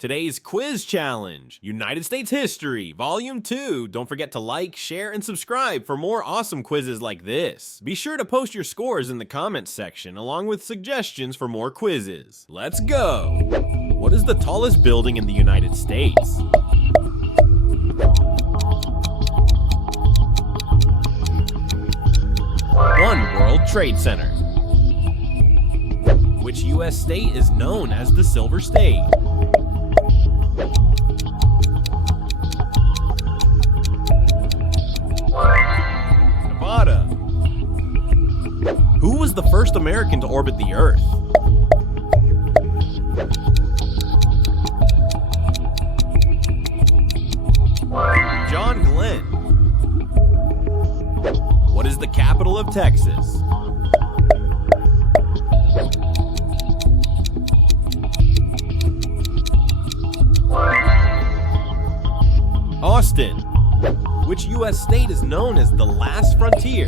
Today's quiz challenge, United States History, Volume 2. Don't forget to like, share, and subscribe for more awesome quizzes like this. Be sure to post your scores in the comments section along with suggestions for more quizzes. Let's go! What is the tallest building in the United States? One World Trade Center. Which U.S. state is known as the Silver State? Nevada. Who was the first American to orbit the Earth? John Glenn. What is the capital of Texas? Austin. Which U.S. state is known as the last frontier?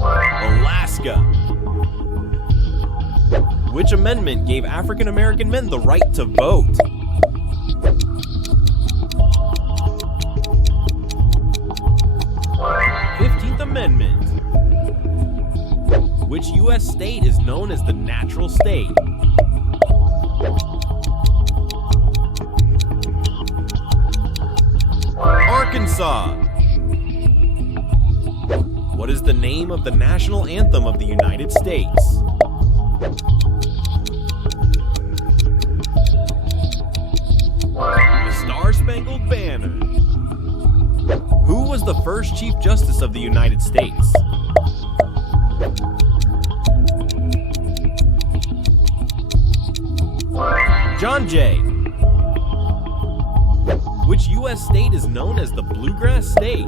Alaska. Which amendment gave African American men the right to vote? Amendment. Which U.S. state is known as the natural state? Arkansas. What is the name of the national anthem of the United States? The Star-Spangled Banner. Who was the first Chief Justice of the United States? John Jay. Which U.S. state is known as the Bluegrass State?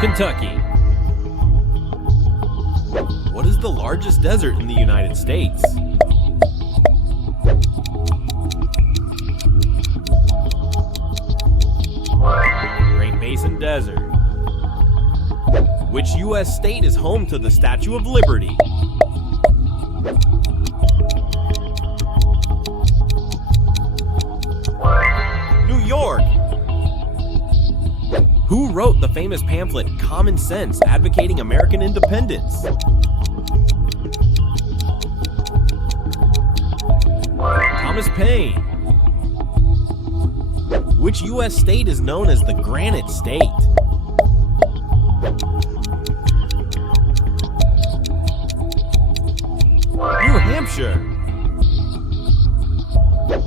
Kentucky. What is the largest desert in the United States? Great Basin Desert. Which U.S. state is home to the Statue of Liberty? New York. Who wrote the famous pamphlet Common Sense, advocating American independence? Thomas Paine. Which U.S. state is known as the Granite State? New Hampshire.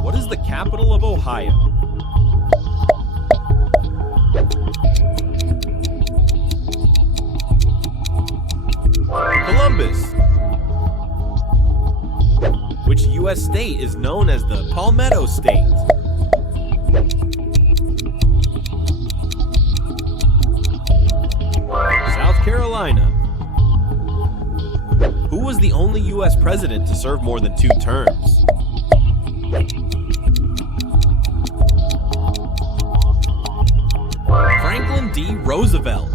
What is the capital of Ohio? Columbus. Which U.S. state is known as the Palmetto State? South Carolina. Who was the only U.S. president to serve more than 2 terms? Franklin D. Roosevelt.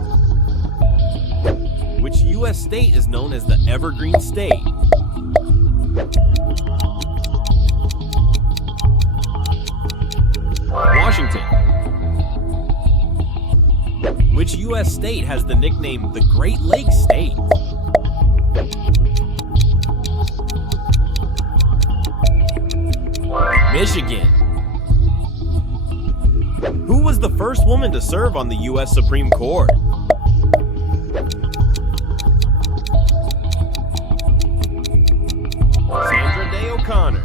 Which U.S. state is known as the Evergreen State? Washington. Which U.S. state has the nickname the Great Lakes State? Michigan. Who was the first woman to serve on the U.S. Supreme Court? Sandra Day O'Connor.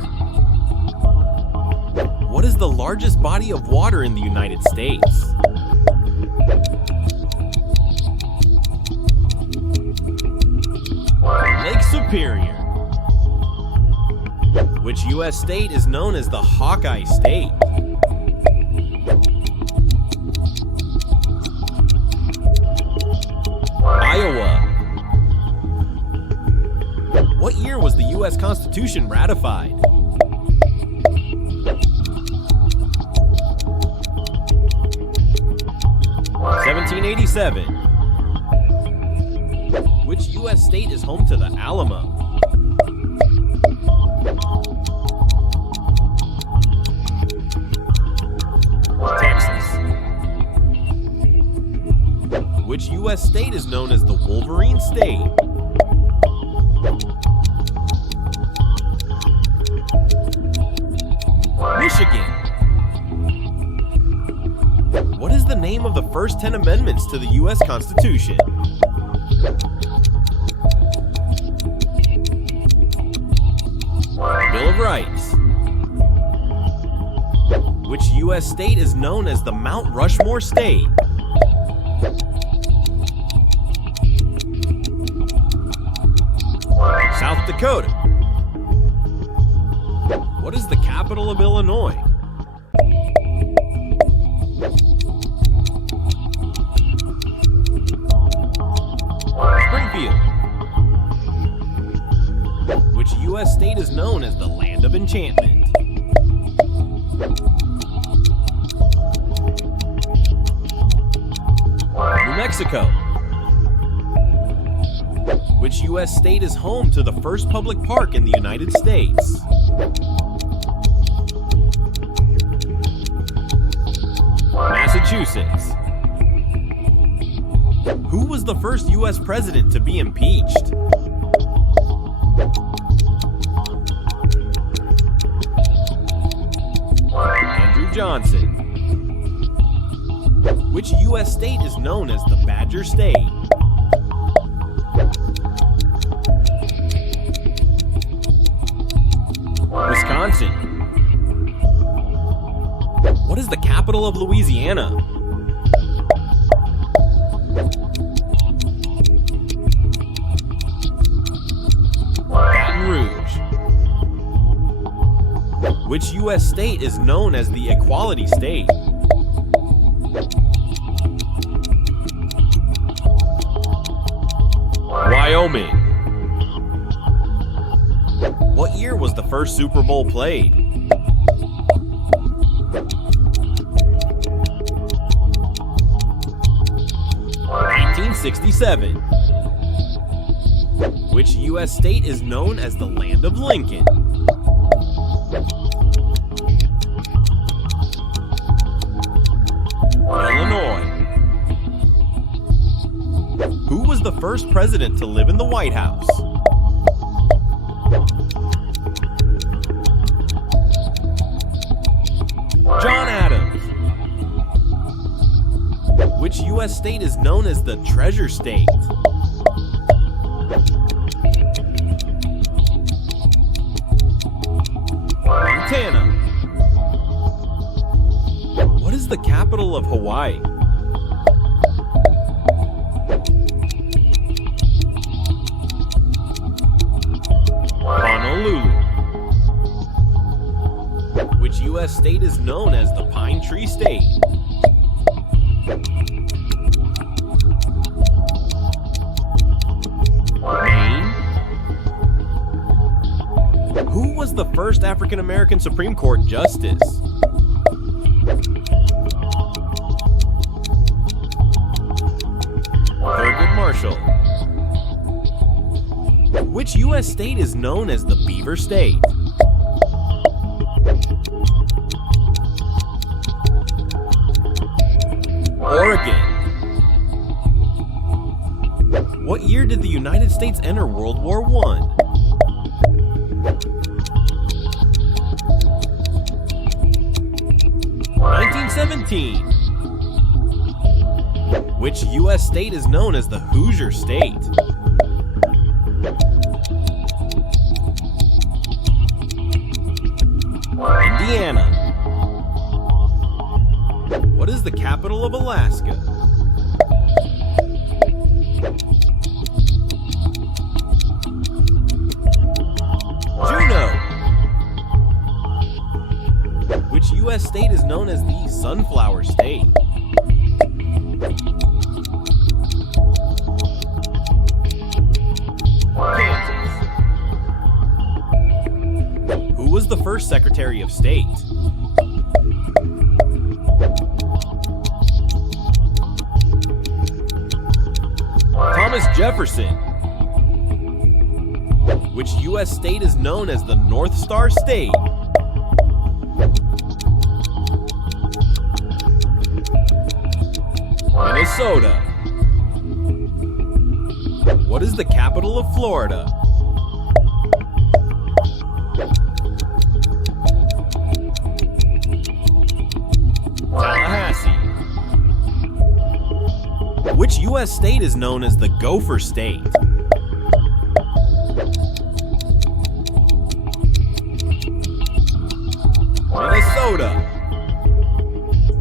What is the largest body of water in the United States? Lake Superior. Which U.S. state is known as the Hawkeye State? Iowa. What year was the U.S. Constitution ratified? 17 1987. Which U.S. state is home to the Alamo? Texas. Which U.S. state is known as the Wolverine State? Michigan. What is the name of the first 10 amendments to the U.S. Constitution? Bill of Rights. Which U.S. state is known as the Mount Rushmore State? South Dakota. What is the capital of Illinois? Springfield. Which U.S. state is known as the Land of Enchantment? New Mexico. Which U.S. state is home to the first public park in the United States? Massachusetts. Who was the first U.S. president to be impeached? Andrew Johnson. Which U.S. state is known as the Badger State? Wisconsin. What is the capital of Louisiana? Baton Rouge. Which U.S. state is known as the Equality State? Wyoming. What year was the first Super Bowl played? 1967. Which U.S. state is known as the Land of Lincoln? Illinois. Who was the first president to live in the White House? John Adams. Which U.S. state is known as the Treasure State? Montana. What is the capital of Hawaii? Honolulu. Which U.S. state is known as the Pine Tree State? Maine. Who was the first African American Supreme Court justice? Thurgood Marshall. Which U.S. state is known as the Beaver State? Oregon. What year did the United States enter World War I? 1917. Which U.S. state is known as the Hoosier State? Indiana. What is the capital of Alaska? Juneau. Which U.S. state is known as the Sunflower State? Kansas. Who was the first Secretary of State? Thomas Jefferson. Which U.S. state is known as the North Star State? Minnesota. What is the capital of Florida? Tallahassee. Which U.S. state is known as the Gopher State? Minnesota.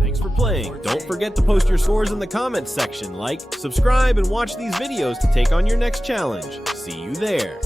Thanks for playing. Don't forget to post your scores in the comments section. Like, subscribe, and watch these videos to take on your next challenge. See you there.